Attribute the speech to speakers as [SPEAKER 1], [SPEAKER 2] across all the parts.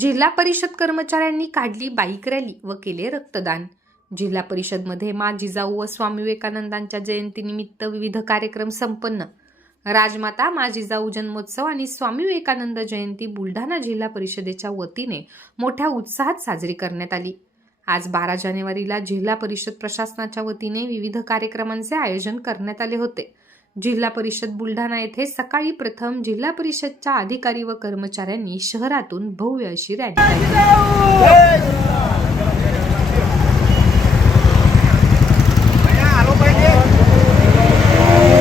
[SPEAKER 1] जिल्हा परिषद कर्मचाऱ्यांनी काढली बाईक रॅली व केले रक्तदान. जिल्हा परिषदमध्ये मा जिजाऊ व स्वामी विवेकानंदांच्या जयंतीनिमित्त विविध कार्यक्रम संपन्न. राजमाता मा जिजाऊ जन्मोत्सव आणि स्वामी विवेकानंद जयंती बुलढाणा जिल्हा परिषदेच्या वतीने मोठ्या उत्साहात साजरी करण्यात आली. आज बारा जानेवारीला जिल्हा परिषद प्रशासनाच्या वतीने विविध कार्यक्रमांचे आयोजन करण्यात आले होते. जिल्हा परिषद बुलढाणा येथे सकाळी प्रथम जिल्हा परिषदच्या अधिकारी व कर्मचाऱ्यांनी शहरातून भव्य अशी रॅली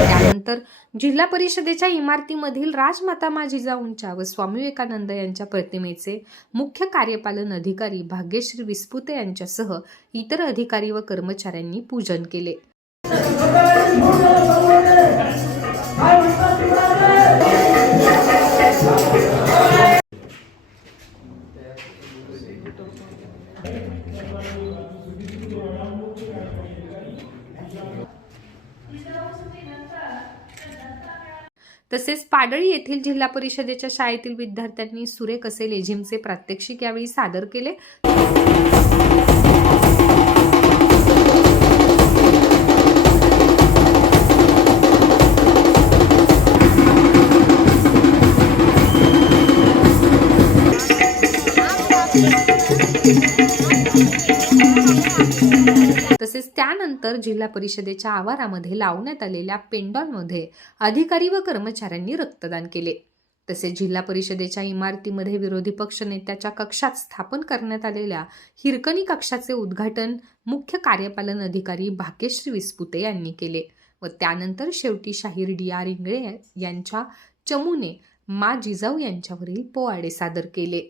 [SPEAKER 1] त्यानंतर जिल्हा परिषदेच्या इमारतीमधील राजमाता मा जिजाऊंच्या व स्वामी विवेकानंद यांच्या प्रतिमेचे मुख्य कार्यपालन अधिकारी भाग्यश्री विस्पुते यांच्यासह इतर अधिकारी व कर्मचाऱ्यांनी पूजन केले. तसेच पाडळी येथील जिल्हा परिषदेच्या शाळेतील विद्यार्थ्यांनी सुरेख असे लेझिमचे प्रात्यक्षिक यावेळी सादर केले. तसेच त्यानंतर जिल्हा परिषदेच्या आवारामध्ये लावण्यात आलेल्या पेंडॉलमध्ये अधिकारी व कर्मचाऱ्यांनी रक्तदान केले. तसेच जिल्हा परिषदेच्या इमारतीमध्ये विरोधी पक्ष नेत्याच्या कक्षात स्थापन करण्यात आलेल्या हिरकणी कक्षाचे उद्घाटन मुख्य कार्यपालन अधिकारी भाग्यश्री विस्पुते यांनी केले व त्यानंतर शेवटी शाहीर डी आर इंगळे यांच्या चमूने मा जिजाऊ यांच्यावरील पोवाडे सादर केले.